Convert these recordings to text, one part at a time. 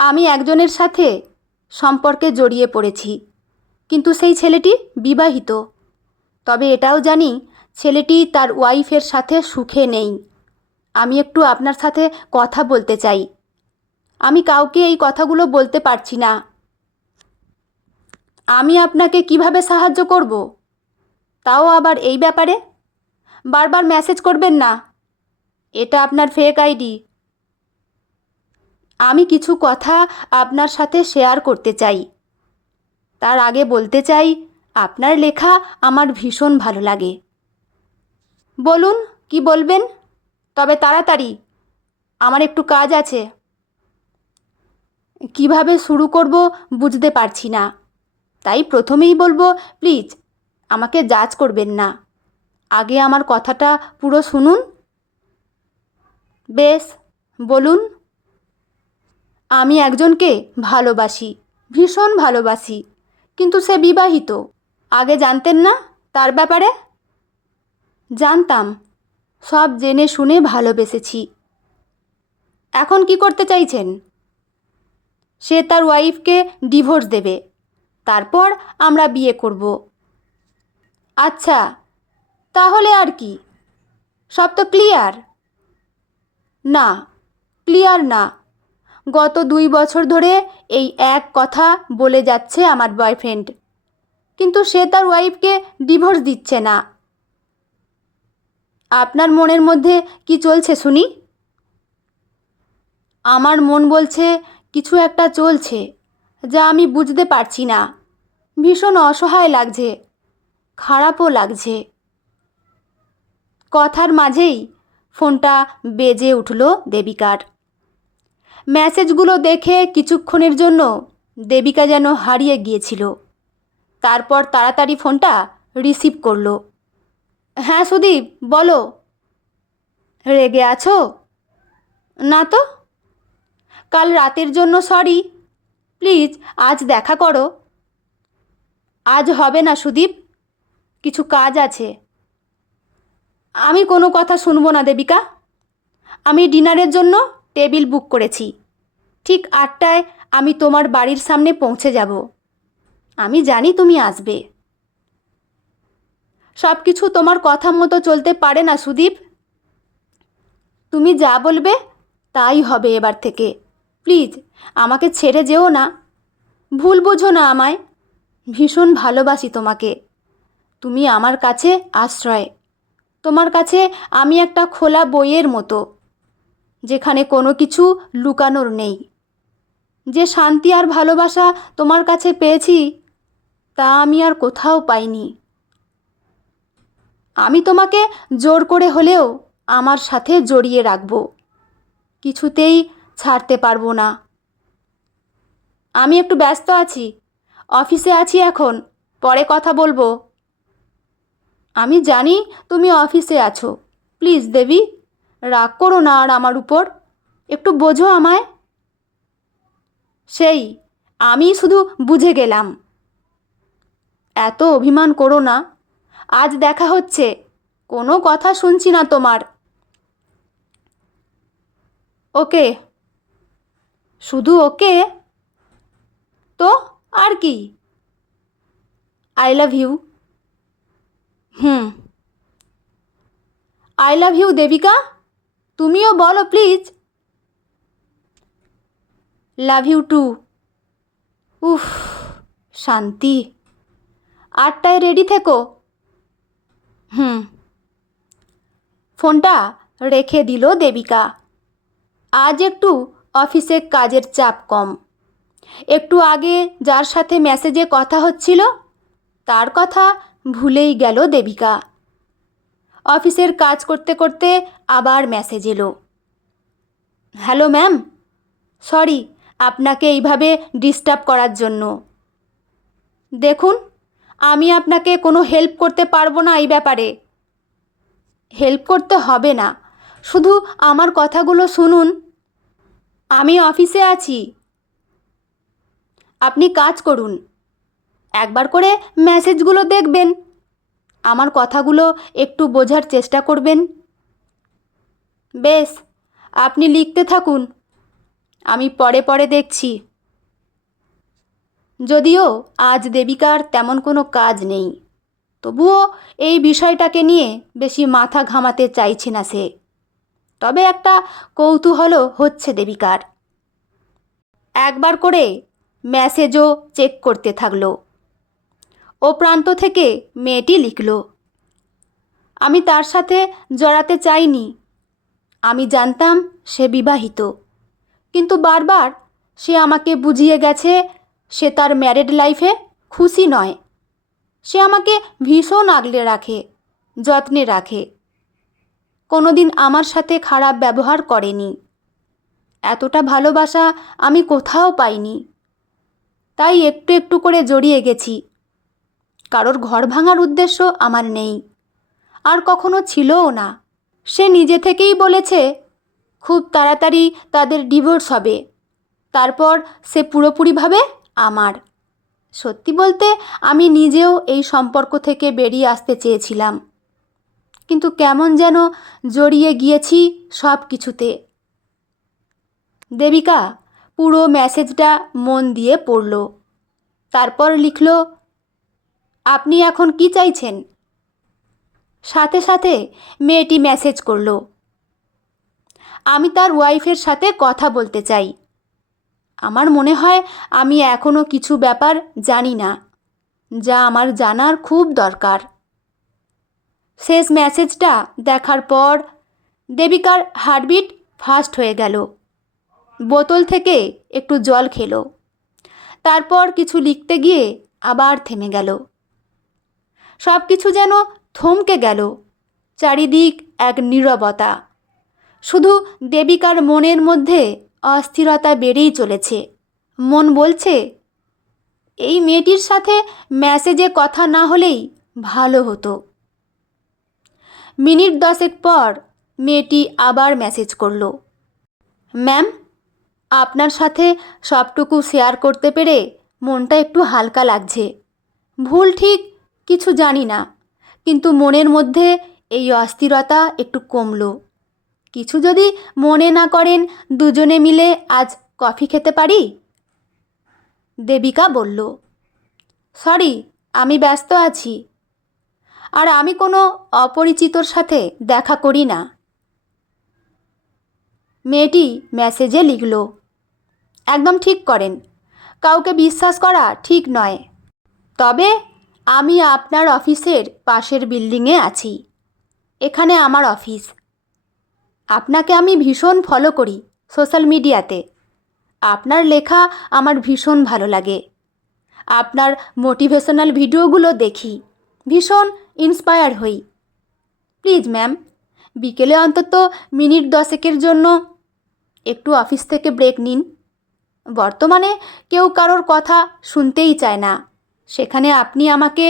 আমি একজনের সাথে সম্পর্কে জড়িয়ে পড়েছি, কিন্তু সেই ছেলেটি বিবাহিত। তবে এটাও জানি ছেলেটি তার ওয়াইফের সাথে সুখে নেই। আমি একটু আপনার সাথে কথা বলতে চাই। আমি কাউকে এই কথাগুলো বলতে পারছি না। আমি আপনাকে কিভাবে সাহায্য করব? তাও আবার এই ব্যাপারে? বারবার মেসেজ করবেন না, এটা আপনার ফেক আইডি। আমি কিছু কথা আপনার সাথে শেয়ার করতে চাই। তার আগে বলতে চাই, আপনার লেখা আমার ভীষণ ভালো লাগে। বলুন কি বলবেন, তবে তাড়াতাড়ি, আমার একটু কাজ আছে। কিভাবে শুরু করব বুঝতে পারছি না, তাই প্রথমেই বলবো, প্লিজ আমাকে জাজ করবেন না। আগে আমার কথাটা পুরো শুনুন। বেশ, বলুন। আমি একজনকে ভালোবাসি, ভীষণ ভালোবাসি, কিন্তু সে বিবাহিত। আগে জানতেন না তার ব্যাপারে? জানতাম, সব জেনে শুনে ভালোবেসেছি। এখন কি করতে চাইছেন? সে তার ওয়াইফকে ডিভোর্স দেবে, তারপর আমরা বিয়ে করব। আচ্ছা, তাহলে আর কি? সব তো ক্লিয়ার? না, ক্লিয়ার না। গত 2 বছর ধরে এই এক কথা বলে যাচ্ছে আমার বয়ফ্রেন্ড, কিন্তু সে তার ওয়াইফকে ডিভোর্স দিচ্ছে না। আপনার মনের মধ্যে কি চলছে শুনি? আমার মন বলছে কিছু একটা চলছে, যা আমি বুঝতে পারছি না। ভীষণ অসহায় লাগছে, খারাপও লাগছে। কথার মাঝেই ফোনটা বেজে উঠল দেবিকার। মেসেজগুলো দেখে কিছুক্ষণের জন্য দেবিকা যেন হারিয়ে গিয়েছিল। তারপর তাড়াতাড়ি ফোনটা রিসিভ করলো। হ্যাঁ সুদীপ, বলো। রেগে আছো? না তো। কাল রাতের জন্য সরি, প্লিজ আজ দেখা করো। আজ হবে না সুদীপ, কিছু কাজ আছে। আমি কোনো কথা শুনবো না দেবিকা। আমি ডিনারের জন্য টেবিল বুক করেছি, ঠিক 8টায় আমি তোমার বাড়ির সামনে পৌঁছে যাব। আমি জানি তুমি আসবে। সব কিছু তোমার কথা মতো চলতে পারে না সুদীপ। তুমি যা বলবে তাই হবে এবার থেকে। প্লিজ আমাকে ছেড়ে যেও না। ভুল বোঝো না আমায়, ভীষণ ভালোবাসি তোমাকে। তুমি আমার কাছে আশ্রয়। তোমার কাছে আমি একটা খোলা বইয়ের মতো, যেখানে কোনো কিছু লুকানোর নেই। যে শান্তি আর ভালোবাসা তোমার কাছে পেয়েছি, তা আমি আর কোথাও পাইনি। আমি তোমাকে জোর করে হলেও আমার সাথে জড়িয়ে রাখব, কিছুতেই ছাড়তে পারবো না। আমি একটু ব্যস্ত আছি, অফিসে আছি এখন, পরে কথা বলবো। আমি জানি তুমি অফিসে আছো। প্লিজ দেবী, রাগ করো না আর আমার উপর, একটু বোঝো আমায়। সেই আমি শুধু বুঝে গেলাম। এত অভিমান করো না, আজ দেখা হচ্ছে, কোনো কথা শুনছি না তোমার। ওকে? শুধু ওকে? তো আর কি? I love you. হুম, আই লাভ ইউ দেবিকা, তুমিও বলো প্লিজ। Love you two. উফ, শান্তি। 8টায় রেডি থেকো। হুম। ফোনটা রেখে দিল দেবিকা। আজ একটু অফিসে কাজের চাপ কম। একটু আগে যার সাথে মেসেজে কথা হচ্ছিল, তার কথা ভুলেই গেল দেবিকা। অফিসের কাজ করতে করতে আবার মেসেজ এলো। হ্যালো ম্যাম, সরি আপনাকে এইভাবে ডিস্টার্ব করার জন্য। দেখুন, আমি আপনাকে কোনো হেল্প করতে পারবো না এই ব্যাপারে। হেল্প করতে হবে না, শুধু আমার কথাগুলো শুনুন। আমি অফিসে আছি, আপনি কাজ করুন, একবার করে মেসেজগুলো দেখবেন, আমার কথাগুলো একটু বোঝার চেষ্টা করবেন। বেশ, আপনি লিখতে থাকুন। আমি পরে পরে দেখছি। যদিও আজ দেবিকার তেমন কোনো কাজ নেই, তবুও এই বিষয়টাকে নিয়ে বেশি মাথা ঘামাতে চাইছে না সে। তবে একটা কৌতূহলও হচ্ছে দেবিকার। একবার করে মেসেজও চেক করতে থাকলো। ও প্রান্ত থেকে মেয়েটি লিখল, আমি তার সাথে জড়াতে চাইনি। আমি জানতাম সে বিবাহিত, কিন্তু বারবার সে আমাকে বুঝিয়ে গেছে সে তার ম্যারেড লাইফে খুশি নয়। সে আমাকে ভীষণ আগলে রাখে, যত্নে রাখে। কোনোদিন আমার সাথে খারাপ ব্যবহার করেনি। এতটা ভালোবাসা আমি কোথাও পাইনি। তাই একটু একটু করে জড়িয়ে গেছি। কারোর ঘর ভাঙার উদ্দেশ্য আমার নেই, আর কখনো ছিলও না। সে নিজে থেকেই বলেছে খুব তাড়াতাড়ি তাদের ডিভোর্স হবে, তারপর সে পুরোপুরিভাবে আমার। সত্যি বলতে আমি নিজেও এই সম্পর্ক থেকে বেরিয়ে আসতে চেয়েছিলাম, কিন্তু কেমন যেন জড়িয়ে গিয়েছি সব কিছুতে। দেবিকা পুরো মেসেজটা মন দিয়ে পড়ল। তারপর লিখল, আপনি এখন কি চাইছেন? সাথে সাথে মেয়েটি মেসেজ করল, আমি তার ওয়াইফের সাথে কথা বলতে চাই। আমার মনে হয় আমি এখনও কিছু ব্যাপার জানি না, যা আমার জানার খুব দরকার। শেষ মেসেজটা দেখার পর দেবিকার হার্টবিট ফাস্ট হয়ে গেল। বোতল থেকে একটু জল খেলো। তারপর কিছু লিখতে গিয়ে আবার থেমে গেল। সব কিছু যেন থমকে গেল। চারিদিক এক নীরবতা। শুধু দেবিকার মনের মধ্যে অস্থিরতা বেড়েই চলেছে। মন বলছে, এই মেয়েটির সাথে মেসেজে কথা না হলেই ভালো হতো। মিনিট 10 পর মেয়েটি আবার মেসেজ করল, ম্যাম, আপনার সাথে সবটুকু শেয়ার করতে পেরে মনটা একটু হালকা লাগছে। ভুল ঠিক কিছু জানি না, কিন্তু মনের মধ্যে এই অস্থিরতা একটু কমলো। কিছু যদি মনে না করেন, দুজনে মিলে আজ কফি খেতে পারি? দেবিকা বলল, সরি, আমি ব্যস্ত আছি, আর আমি কোনো অপরিচিতর সাথে দেখা করি না। মেয়েটি মেসেজে লিখল, একদম ঠিক করেন, কাউকে বিশ্বাস করা ঠিক নয়। তবে আমি আপনার অফিসের পাশের বিল্ডিংয়ে আছি। এখানে আমার অফিস। আপনাকে আমি ভীষণ ফলো করি সোশ্যাল মিডিয়াতে। আপনার লেখা আমার ভীষণ ভালো লাগে। আপনার মোটিভেশনাল ভিডিওগুলো দেখি, ভীষণ ইন্সপায়ার হই। প্লিজ ম্যাম, বিকেলে অন্তত মিনিট 10 জন্য একটু অফিস থেকে ব্রেক নিন। বর্তমানে কেউ কারোর কথা শুনতেই চায় না, সেখানে আপনি আমাকে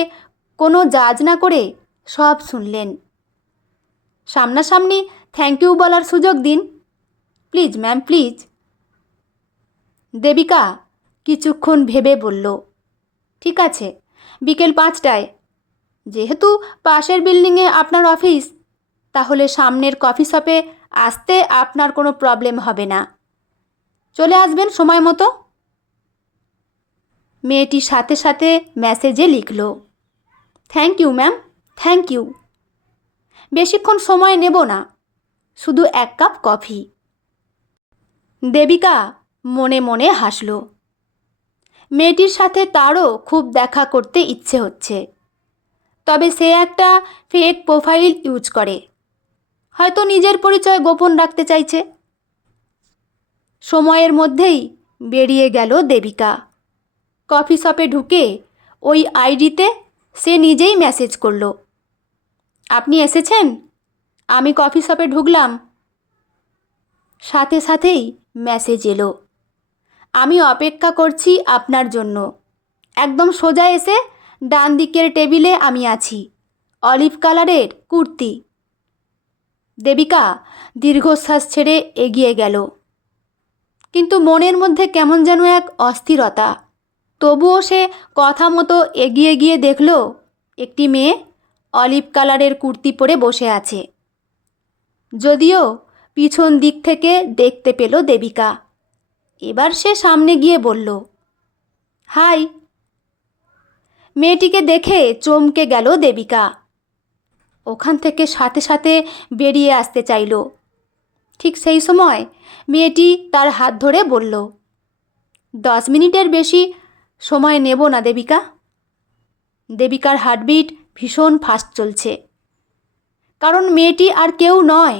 কোনো জাজ না করে সব শুনলেন। সামনাসামনি থ্যাংক ইউ বলার সুযোগ দিন, প্লিজ ম্যাম, প্লিজ। দেবিকা কিছুক্ষণ ভেবে বলল, ঠিক আছে, বিকেল 5টায়। যেহেতু পাশের বিল্ডিংয়ে আপনার অফিস, তাহলে সামনের কফি শপে আসতে আপনার কোনো প্রবলেম হবে না। চলে আসবেন সময় মতো। মেয়েটি সাথে সাথে মেসেজে লিখল, thank you ma'am, thank you. বেশিক্ষণ সময় নেব না, শুধু 1 কাপ কফি। দেবিকা মনে মনে হাসল। মেয়েটির সাথে তারও খুব দেখা করতে ইচ্ছে হচ্ছে, তবে সে একটা ফেক প্রোফাইল ইউজ করে, হয়তো নিজের পরিচয় গোপন রাখতে চাইছে। সময়ের মধ্যেই বেরিয়ে গেল দেবিকা। কফি শপে ঢুকে ওই আইডিতে সে নিজেই মেসেজ করল, আপনি এসেছেন? আমি কফি শপে ঢুকলাম। সাথে সাথেই মেসেজ এলো, আমি অপেক্ষা করছি আপনার জন্য। একদম সোজা এসে ডান দিকের টেবিলে আমি আছি, অলিভ কালারের কুর্তি। দেবিকা দীর্ঘশ্বাস ছেড়ে এগিয়ে গেল, কিন্তু মনের মধ্যে কেমন যেন এক অস্থিরতা। তবুও সে কথা মতো এগিয়ে গিয়ে দেখল একটি মেয়ে অলিভ কালারের কুর্তি পরে বসে আছে। যদিও পিছন দিক থেকে দেখতে পেল দেবিকা, এবার সে সামনে গিয়ে বলল, হাই। মেয়েটিকে দেখে চমকে গেল দেবিকা। ওখান থেকে সাথে সাথে বেরিয়ে আসতে চাইল। ঠিক সেই সময় মেয়েটি তার হাত ধরে বলল, 10 মিনিটের বেশি সময় নেব না দেবিকা। দেবিকার হার্টবিট ভীষণ ফাস্ট চলছে, কারণ মেয়েটি আর কেউ নয়,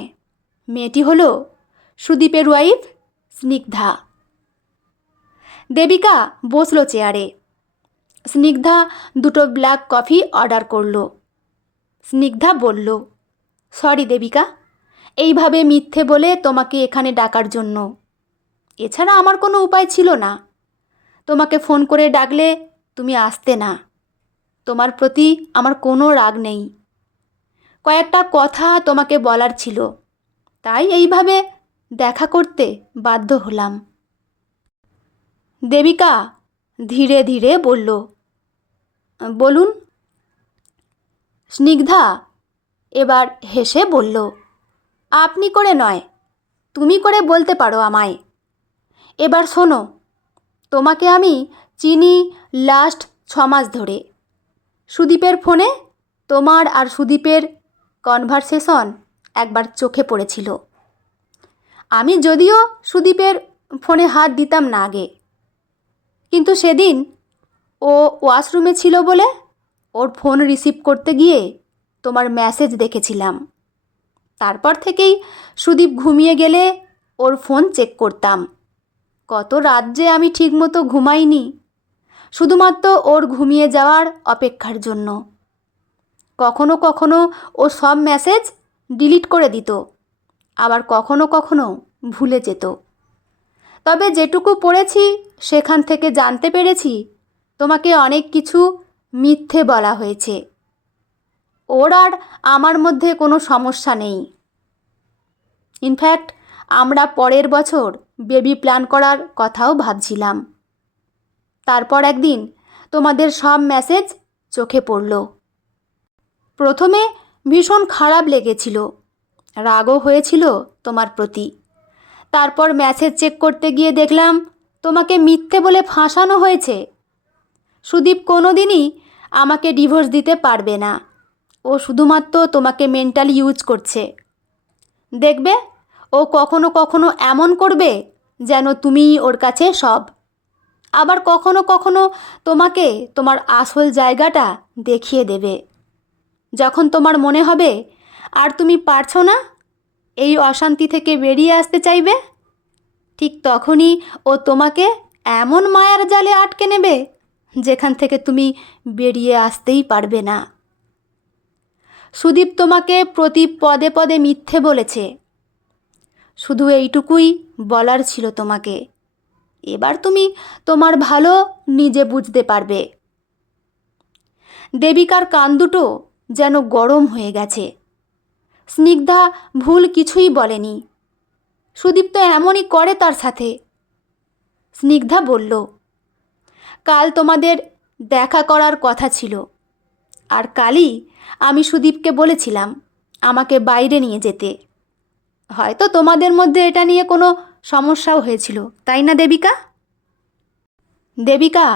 মেয়েটি হলো সুদীপের ওয়াইফ স্নিগ্ধা। দেবিকা বসলো চেয়ারে। স্নিগ্ধা 2টো ব্ল্যাক কফি অর্ডার করলো। স্নিগ্ধা বলল, সরি দেবিকা, এইভাবে মিথ্যে বলে তোমাকে এখানে ডাকার জন্য। এছাড়া আমার কোনো উপায় ছিল না। তোমাকে ফোন করে ডাকলে তুমি আসতে না। তোমার প্রতি আমার কোনো রাগ নেই। কয়েকটা কথা তোমাকে বলার ছিল, তাই এইভাবে দেখা করতে বাধ্য হলাম। দেবিকা ধীরে ধীরে বলল, বলুন। স্নিগ্ধা এবার হেসে বলল, আপনি করে নয়, তুমি করে বলতে পারো আমায়। এবার শোনো, তোমাকে আমি চিনি লাস্ট 6 মাস ধরে। সুদীপের ফোনে তোমার আর সুদীপের কনভারসেশন একবার চোখে পড়েছিল। আমি যদিও সুদীপের ফোনে হাত দিতাম না আগে, কিন্তু সেদিন ও ওয়াশরুমে ছিল বলে ওর ফোন রিসিভ করতে গিয়ে তোমার মেসেজ দেখেছিলাম। তারপর থেকেই সুদীপ ঘুমিয়ে গেলে ওর ফোন চেক করতাম। কত রাত যে আমি ঠিকমতো ঘুমাইনি, শুধুমাত্র ওর ঘুমিয়ে যাওয়ার অপেক্ষার জন্য। কখনো কখনো ও সব মেসেজ ডিলিট করে দিত, আবার কখনো কখনো ভুলে যেত। তবে যেটুকু পড়েছি সেখান থেকে জানতে পেরেছি তোমাকে অনেক কিছু মিথ্যে বলা হয়েছে। ওর আর আমার মধ্যে কোনো সমস্যা নেই। ইনফ্যাক্ট আমরা পরের বছর বেবি প্ল্যান করার কথাও ভাবছিলাম। তারপর একদিন তোমাদের সব মেসেজ চোখে পড়ল। প্রথমে ভীষণ খারাপ লেগেছিল, রাগও হয়েছিল তোমার প্রতি। তারপর মেসেজ চেক করতে গিয়ে দেখলাম তোমাকে মিথ্যে বলে ফাঁসানো হয়েছে। সুদীপ কোনো দিনই আমাকে ডিভোর্স দিতে পারবে না। ও শুধুমাত্র তোমাকে মেন্টালি ইউজ করছে। দেখবে ও কখনো কখনো এমন করবে যেন তুমিই ওর কাছে সব। আবার কখনো কখনো তোমাকে তোমার আসল জায়গাটা দেখিয়ে দেবে। যখন তোমার মনে হবে আর তুমি পারছো না, এই অশান্তি থেকে বেরিয়ে আসতে চাইবে, ঠিক তখনই ও তোমাকে এমন মায়ার জালে আটকে নেবে যেখান থেকে তুমি বেরিয়ে আসতেই পারবে না। সুদীপ তোমাকে প্রতি পদে পদে মিথ্যে বলেছে। শুধু এইটুকুই বলার ছিল তোমাকে। এবার তুমি তোমার ভালো নিজে বুঝতে পারবে। দেবিকার কান দুটো যেন গরম হয়ে গেছে। স্নিগ্ধা ভুল কিছুই বলেনি। সুদীপ তো এমনই করে তার সাথে। স্নিগ্ধা বলল, কাল তোমাদের দেখা করার কথা ছিল, আর কালই আমি সুদীপকে বলেছিলাম আমাকে বাইরে নিয়ে যেতে। হয়তো তোমাদের মধ্যে এটা নিয়ে কোনো সমস্যাও হয়েছিল, তাই না দেবিকা? দেবিকা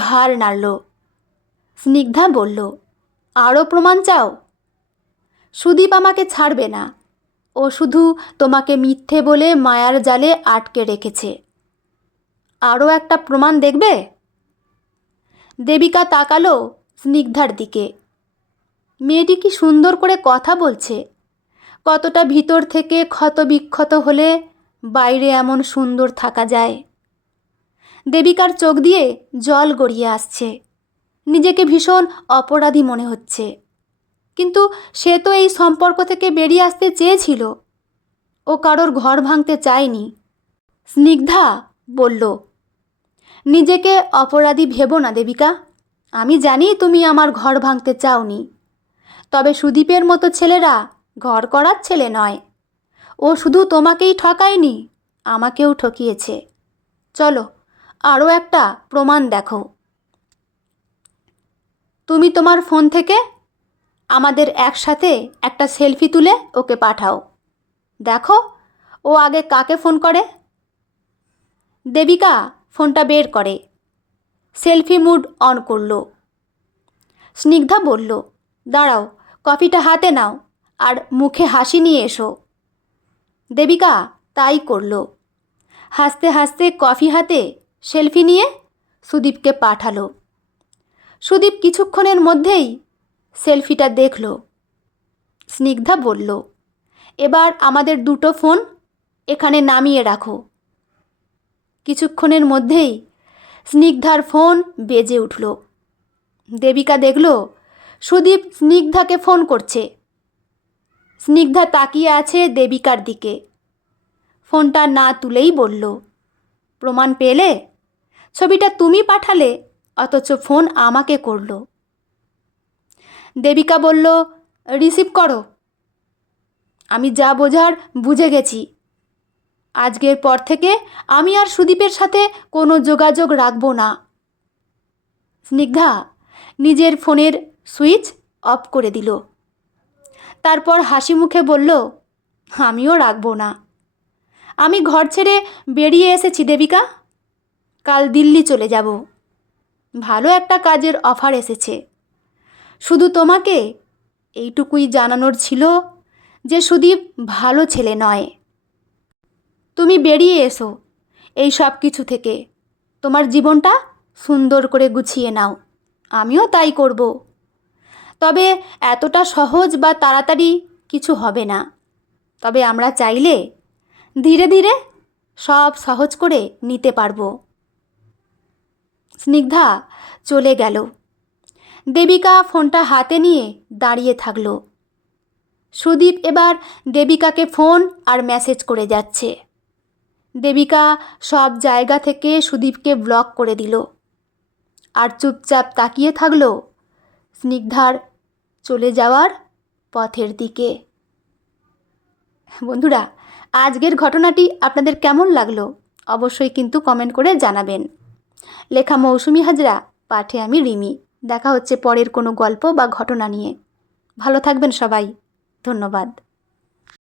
ঘাড় নাড়ল। স্নিগ্ধা বলল, আরও প্রমাণ চাও? সুদীপ আমাকে ছাড়বে না। ও শুধু তোমাকে মিথ্যে বলে মায়ার জালে আটকে রেখেছে। আরও একটা প্রমাণ দেখবে? দেবিকা তাকালো স্নিগ্ধার দিকে। মেয়েটি কি সুন্দর করে কথা বলছে। কতটা ভিতর থেকে ক্ষতবিক্ষত হলে বাইরে এমন সুন্দর থাকা যায়। দেবিকার চোখ দিয়ে জল গড়িয়ে আসছে। নিজেকে ভীষণ অপরাধী মনে হচ্ছে। কিন্তু সে তো এই সম্পর্ক থেকে বেরিয়ে আসতে চেয়েছিল। ও কারোর ঘর ভাঙতে চায়নি। স্নিগ্ধা বলল, নিজেকে অপরাধী ভেবো না দেবিকা। আমি জানি তুমি আমার ঘর ভাঙতে চাওনি। তবে সুদীপের মতো ছেলেরা ঘর করার ছেলে নয়। ও শুধু তোমাকেই ঠকায়নি, আমাকেও ঠকিয়েছে। চলো আরও একটা প্রমাণ দেখো। তুমি তোমার ফোন থেকে আমাদের একসাথে একটা সেলফি তুলে ওকে পাঠাও। দেখো ও আগে কাকে ফোন করে। দেবিকা ফোনটা বের করে, সেলফি মুড অন করলো। স্নিগ্ধা বলল, দাঁড়াও, কফিটা হাতে নাও আর মুখে হাসি নিয়ে এসো। দেবিকা তাই করল। হাসতে হাসতে কফি হাতে সেলফি নিয়ে সুদীপকে পাঠালো। সুদীপ কিছুক্ষণের মধ্যেই সেলফিটা দেখল। স্নিগ্ধা বলল, এবার আমাদের দুটো ফোন এখানে নামিয়ে রাখো। কিছুক্ষণের মধ্যেই স্নিগ্ধার ফোন বেজে উঠল। দেবিকা দেখল সুদীপ স্নিগ্ধাকে ফোন করছে। স্নিগ্ধা তাকিয়ে আছে দেবিকার দিকে। ফোনটা না তুলেই বলল, প্রমাণ পেলে? ছবিটা তুমি পাঠালে, অথচ ফোন আমাকে করলো। দেবিকা বলল, রিসিভ করো। আমি যা বোঝার বুঝে গেছি। আজকের পর থেকে আমি আর সুদীপের সাথে কোনো যোগাযোগ রাখব না। স্নিগ্ধা নিজের ফোনের সুইচ অফ করে দিল। তারপর হাসি মুখে বলল, আমিও রাখব না। আমি ঘর ছেড়ে বেরিয়ে এসেছি দেবিকা। কাল দিল্লি চলে যাব। ভালো একটা কাজের অফার এসেছে। শুধু তোমাকে এইটুকুই জানানোর ছিল যে সুদীপ ভালো ছেলে নয়। তুমি বেরিয়ে এসো এই সব কিছু থেকে। তোমার জীবনটা সুন্দর করে গুছিয়ে নাও। আমিও তাই করব। তবে এতটা সহজ বা তাড়াতাড়ি কিছু হবে না। তবে আমরা চাইলে ধীরে ধীরে সব সহজ করে নিতে পারবো। স্নিগ্ধা চলে গেল। দেবিকা ফোনটা হাতে নিয়ে দাঁড়িয়ে থাকলো। সুদীপ এবার দেবিকাকে ফোন আর মেসেজ করে যাচ্ছে। দেবিকা সব জায়গা থেকে সুদীপকে ব্লক করে দিল আর চুপচাপ তাকিয়ে থাকলো স্নিগ্ধার চলে যাওয়ার পথের দিকে। বন্ধুরা, আজকের ঘটনাটি আপনাদের কেমন লাগলো অবশ্যই কিন্তু কমেন্ট করে জানাবেন। লেখা মৌসুমি হাজরা, পাঠে আমি রিমি। দেখা হচ্ছে পরের কোনো গল্প বা ঘটনা নিয়ে। ভালো থাকবেন সবাই। ধন্যবাদ।